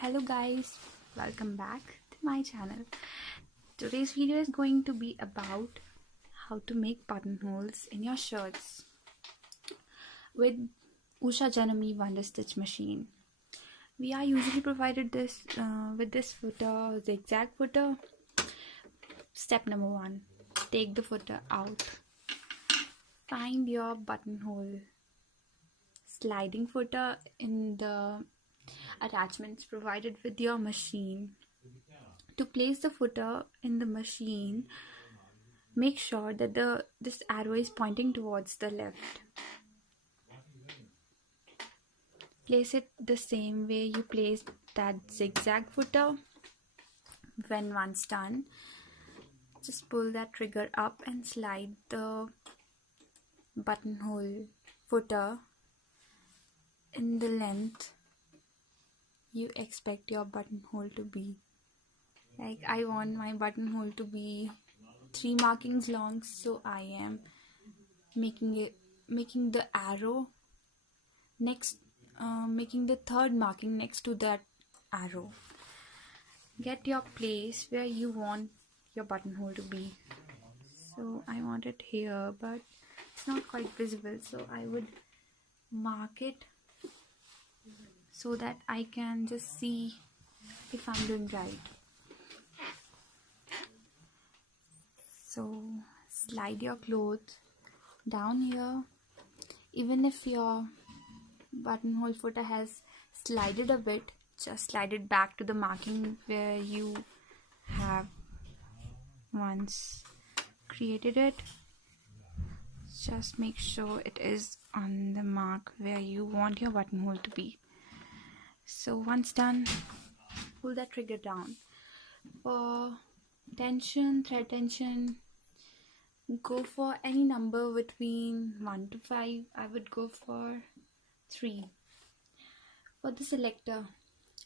Hello guys, welcome back to my channel. Today's video is going to be about how to make buttonholes in your shirts with Usha Wonder Stitch machine. We are usually provided this with this footer, zigzag footer. Step number 1, take the footer out. Find your buttonhole sliding footer in the attachments provided with your machine. To place the footer in the machine, make sure that this arrow is pointing towards the left. Place it the same way you placed that zigzag footer. When once done, just pull that trigger up and slide the buttonhole footer in the length you expect your buttonhole to be. Like I want my buttonhole to be 3 markings long, so I am making the arrow next, making the third marking next to that arrow. Get your place where you want your buttonhole to be. So I want it here, but it's not quite visible, so I would mark it so that I can just see if I'm doing right. So slide your clothes down here. Even if your buttonhole footer has slided a bit, just slide it back to the marking where you have once created it. Just make sure it is on the mark where you want your buttonhole to be. So once done, pull that trigger down. For tension, thread tension, go for any number between 1 to 5. I would go for 3. For the selector,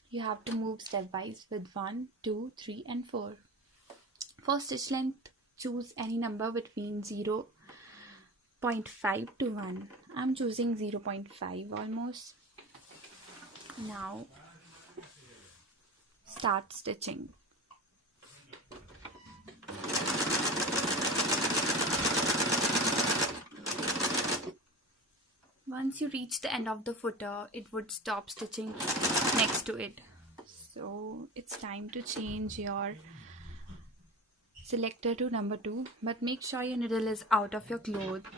you have to move stepwise with 1, 2, 3 and 4. For stitch length, choose any number between 0.5 to 1. I'm choosing 0.5 almost. Now start stitching. Once you reach the end of the footer, it would stop stitching next to it. So it's time to change your selector to number 2, but make sure your needle is out of your cloth.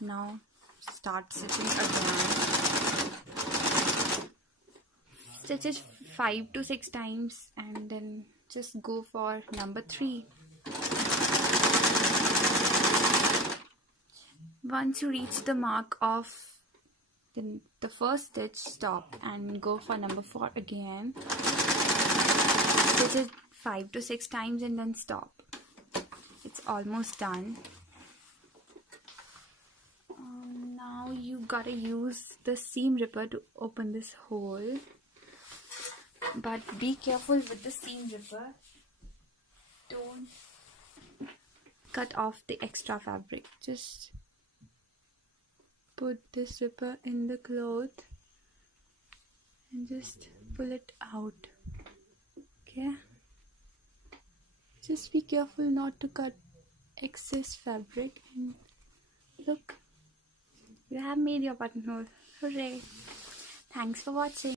Now start stitching again. Stitch it 5 to 6 times and then just go for number 3. Once you reach the mark of the first stitch, stop and go for number 4 again. Stitch it 5 to 6 times and then stop. It's almost done. Now you gotta use the seam ripper to open this hole, but be careful with the seam ripper. Don't cut off the extra fabric. Just put this ripper in the cloth and just pull it out. Okay, just be careful not to cut excess fabric. And look, you have made your buttonhole. Hooray! Thanks for watching.